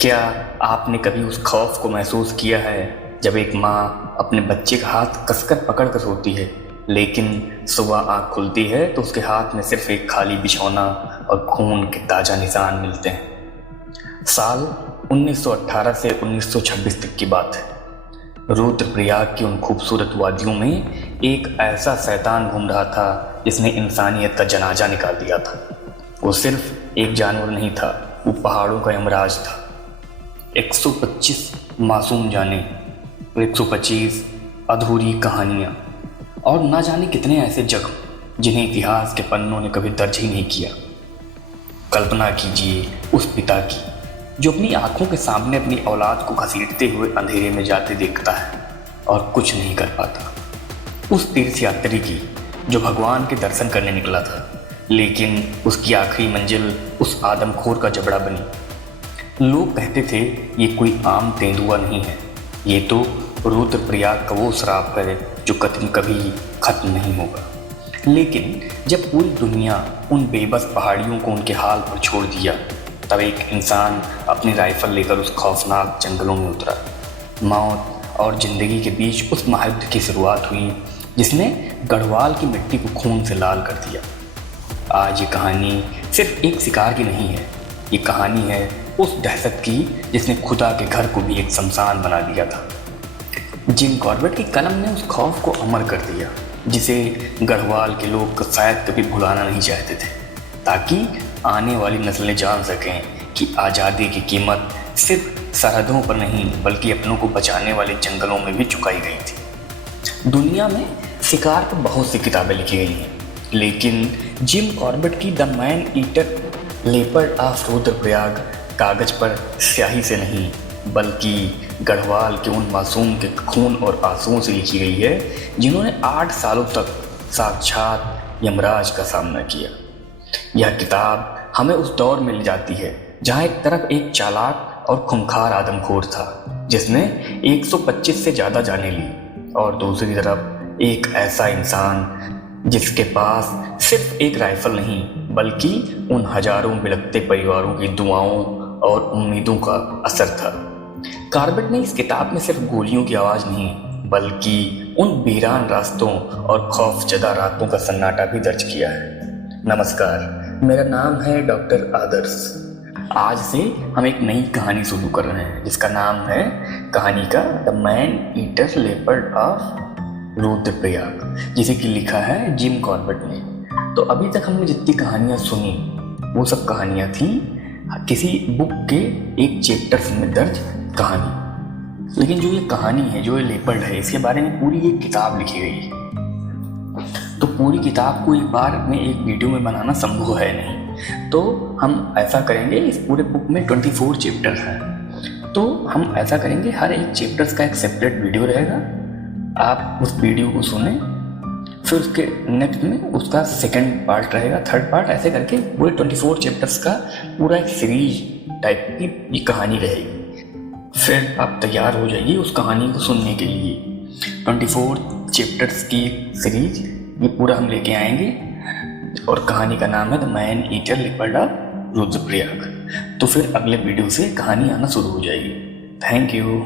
क्या आपने कभी उस खौफ को महसूस किया है जब एक माँ अपने बच्चे का हाथ कसकर पकड़ कर सोती है, लेकिन सुबह आँख खुलती है तो उसके हाथ में सिर्फ एक खाली बिछौना और खून के ताज़ा निशान मिलते हैं। साल 1918 से 1926 तक की बात है। रुद्रप्रयाग की उन खूबसूरत वादियों में एक ऐसा शैतान घूम रहा था जिसने इंसानियत का जनाजा निकाल दिया था। वो सिर्फ एक जानवर नहीं था, वो पहाड़ों का यमराज था। 125 मासूम जाने, 125 अधूरी कहानियाँ और ना जाने कितने ऐसे जख्म जिन्हें इतिहास के पन्नों ने कभी दर्ज ही नहीं किया। कल्पना कीजिए उस पिता की जो अपनी आंखों के सामने अपनी औलाद को घसीटते हुए अंधेरे में जाते देखता है और कुछ नहीं कर पाता। उस तीर्थयात्री की जो भगवान के दर्शन करने निकला था, लेकिन उसकी आखिरी मंजिल उस आदमखोर का जबड़ा बनी। लोग कहते थे ये कोई आम तेंदुआ नहीं है, ये तो रुद्रप्रयाग का वो श्राप है जो कभी खत्म नहीं होगा। लेकिन जब पूरी दुनिया उन बेबस पहाड़ियों को उनके हाल पर छोड़ दिया, तब एक इंसान अपनी राइफल लेकर उस खौफनाक जंगलों में उतरा। मौत और जिंदगी के बीच उस महायुद्ध की शुरुआत हुई जिसने गढ़वाल की मिट्टी को खून से लाल कर दिया। आज ये कहानी सिर्फ एक शिकार की नहीं है, ये कहानी है उस दहशत की जिसने खुदा के घर को भी एक शमशान बना दिया था। जिम कॉर्बेट की कलम ने उस खौफ को अमर कर दिया जिसे गढ़वाल के लोग शायद कभी भुलाना नहीं चाहते थे, ताकि आने वाली नस्लें जान सकें कि आज़ादी की कीमत सिर्फ सरहदों पर नहीं बल्कि अपनों को बचाने वाले जंगलों में भी चुकाई गई थी। दुनिया में शिकार पर बहुत सी किताबें लिखी गई हैं, लेकिन जिम कॉर्बेट की the man eater leopard of Rudraprayag कागज पर स्याही से नहीं बल्कि गढ़वाल के उन मासूम के खून और आंसुओं से लिखी गई है जिन्होंने 8 सालों तक साक्षात यमराज का सामना किया। यह किताब हमें उस दौर में ले जाती है जहां एक तरफ एक चालाक और खूंखार आदमखोर था जिसने 125 से ज़्यादा जानें ली, और दूसरी तरफ एक ऐसा इंसान जिसके पास सिर्फ एक राइफल नहीं बल्कि उन हजारों बिलखते परिवारों की दुआओं और उम्मीदों का असर था। कॉर्बेट ने इस किताब में सिर्फ गोलियों की आवाज़ नहीं बल्कि उन वीरान रास्तों और खौफजदा रातों का सन्नाटा भी दर्ज किया है। नमस्कार, मेरा नाम है डॉक्टर आदर्श। आज से हम एक नई कहानी शुरू कर रहे हैं जिसका नाम है कहानी का the man eater leopard of Rudraprayag, जिसे कि लिखा है जिम कॉर्बेट ने। तो अभी तक हमने जितनी कहानियाँ सुनी वो सब कहानियाँ थी किसी बुक के एक चैप्टर में दर्ज कहानी, लेकिन जो ये कहानी है, जो ये लेपर्ड है, इसके बारे में पूरी एक किताब लिखी गई है। तो पूरी किताब को एक बार में एक वीडियो में बनाना संभव है नहीं, तो हम ऐसा करेंगे, इस पूरे बुक में 24 चैप्टर हैं, तो हम ऐसा करेंगे हर एक चैप्टर्स का एक सेपरेट वीडियो रहेगा। आप उस वीडियो को सुने, फिर उसके नेक्स्ट में उसका सेकंड पार्ट रहेगा, थर्ड पार्ट, ऐसे करके पूरे 24 चैप्टर्स का पूरा एक सीरीज टाइप की ये कहानी रहेगी। फिर आप तैयार हो जाइए उस कहानी को सुनने के लिए। 24 चैप्टर्स की सीरीज ये पूरा हम लेके आएंगे और कहानी का नाम है the man eater leopard of Rudraprayag. तो फिर अगले वीडियो से कहानी आना शुरू हो जाएगी। Thank you.